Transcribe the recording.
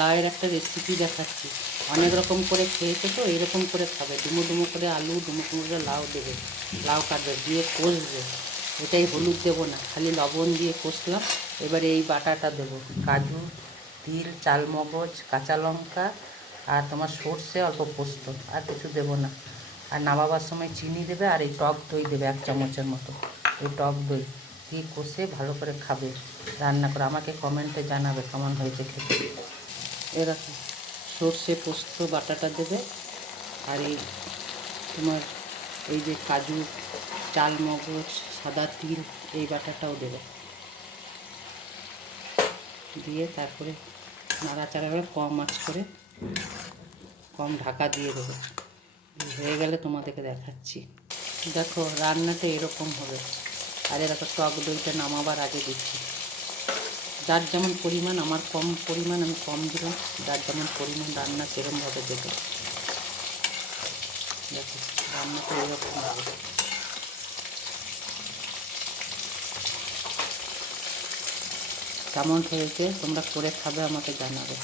লাউয়ের একটা রেসিপি দেখাচ্ছি। অনেক রকম করে খেয়েছো তো, এরকম করে খাবে। ডুমো ডুমো করে আলু, ডুমো ডুমো করে লাউ দেবে, লাউ কাটবে, দিয়ে কষবে। এটাই হলুদ দেবো না, খালি লবণ দিয়ে কষলাম। এবারে এই বাটাটা দেবো, কাজু, তিল, চালমগজ, কাঁচা লঙ্কা আর তোমার সর্ষে, অল্প পোস্ত, আর কিছু দেবো না। আর নামাবার সময় চিনি দেবে, আর এই টক দই দেবে 1 চামচের মতো। এই টক দই দিয়ে কষে ভালো করে খাবে, রান্না করে আমাকে কমেন্টে জানাবে কেমন হয়েছে খেতে। এরকম সর্ষে পোস্ত বাটাটা দেবে, আর এই তোমার এই যে কাজু, চালমগজ, সাদা তিল, এই বাটাটাও দেবে। দিয়ে তারপরে নাড়াচাড়া করে কম আঁচ করে, কম ঢাকা দিয়ে দেবে। হয়ে গেলে তোমাদেরকে দেখাচ্ছি। দেখো রান্নাটা এরকম হবে। আর এরকম টক দইটা নামাবার আগে দিচ্ছি। যার যেমন পরিমাণ, আমার কম পরিমাণ আমি কম দিলাম, যার যেমন পরিমাণ রান্না সেরকমভাবে দেবে। দেখো রান্নাটা এরকম হবে। কেমন হয়েছে তোমরা করে খাবে, আমাকে জানাবে।